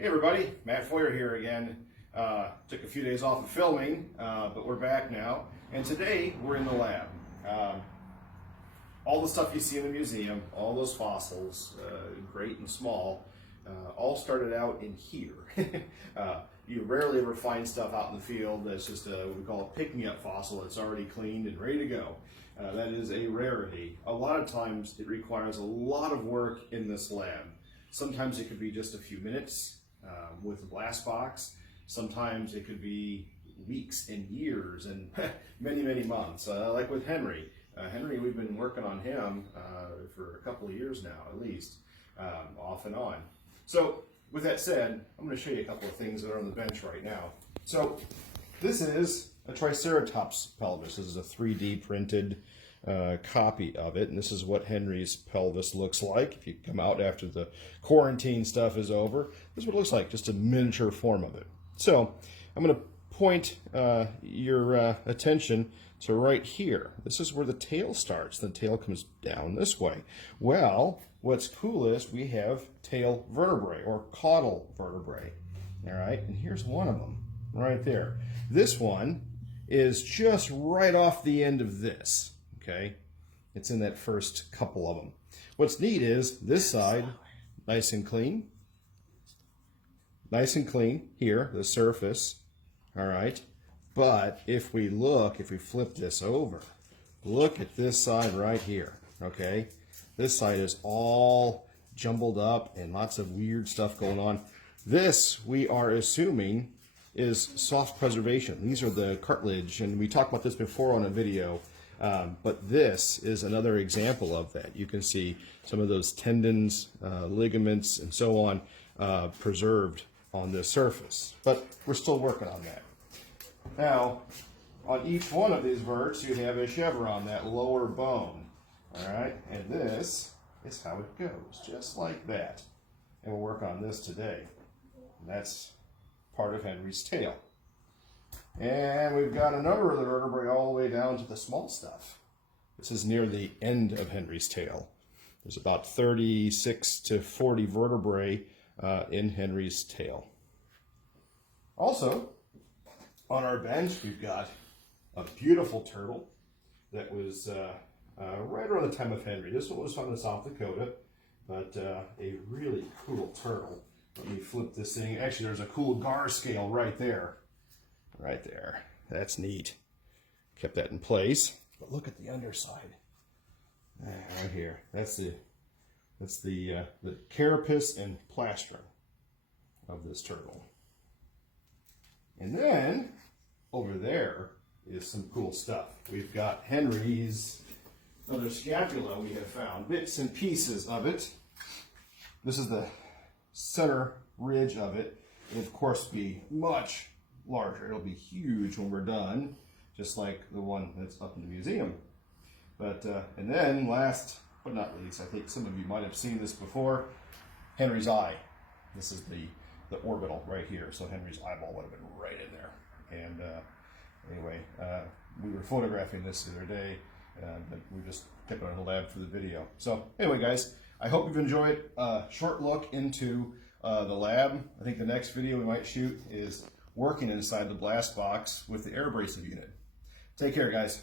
Hey everybody, Matt Foyer here again. Took a few days off of filming, but we're back now. And today we're in the lab. All the stuff you see in the museum, all those fossils, great and small, all started out in here. You rarely ever find stuff out in the field that's just what we call a pick-me-up fossil that's already cleaned and ready to go. That is a rarity. A lot of times it requires a lot of work in this lab. Sometimes it could be just a few minutes with a blast box. Sometimes it could be weeks and years and many, many months. Like with Henry. Henry, we've been working on him for a couple of years now, at least, off and on. So with that said, I'm going to show you a couple of things that are on the bench right now. So this is a Triceratops pelvis. This is a 3D printed copy of it, and this is what Henry's pelvis looks like. If you come out after the quarantine stuff is over, this is what it looks like, just a miniature form of it. So I'm going to point your attention to right here. This is where the tail starts. The tail comes down this way. Well, what's cool is we have tail vertebrae or caudal vertebrae. All right, and here's one of them right there. This one is just right off the end of this. Okay, it's in that first couple of them. What's neat is this side, nice and clean here, the surface. All right, but if we flip this over, look at this side right here. Okay, this side is all jumbled up and lots of weird stuff going on. This, we are assuming, is soft preservation. These are the cartilage, and we talked about this before on a video. But this is another example of that. You can see some of those tendons, ligaments, and so on preserved on this surface. But we're still working on that. Now, on each one of these verts, you have a chevron, that lower bone. All right, and this is how it goes, just like that. And we'll work on this today. And that's part of Henry's tail. And we've got a number of the vertebrae all the way down to the small stuff. This is near the end of Henry's tail. There's about 36 to 40 vertebrae in Henry's tail. Also, on our bench, we've got a beautiful turtle that was right around the time of Henry. This one was from South Dakota, but a really cool turtle. Let me flip this thing. Actually, there's a cool gar scale right there. Right there. That's neat. Kept that in place. But look at the underside. Right here. That's the carapace and plastron of this turtle. And then over there is some cool stuff. We've got Henry's other scapula we have found. Bits and pieces of it. This is the center ridge of it. It'll of course be much larger. It'll be huge when we're done, just like the one that's up in the museum. But and then last but not least, I think some of you might have seen this before, Henry's eye. This is the orbital right here. So Henry's eyeball would have been right in there. And anyway, we were photographing this the other day, but we just kept it in the lab for the video. So anyway, guys, I hope you've enjoyed a short look into the lab. I think the next video we might shoot is working inside the blast box with the air abrasive unit. Take care, guys.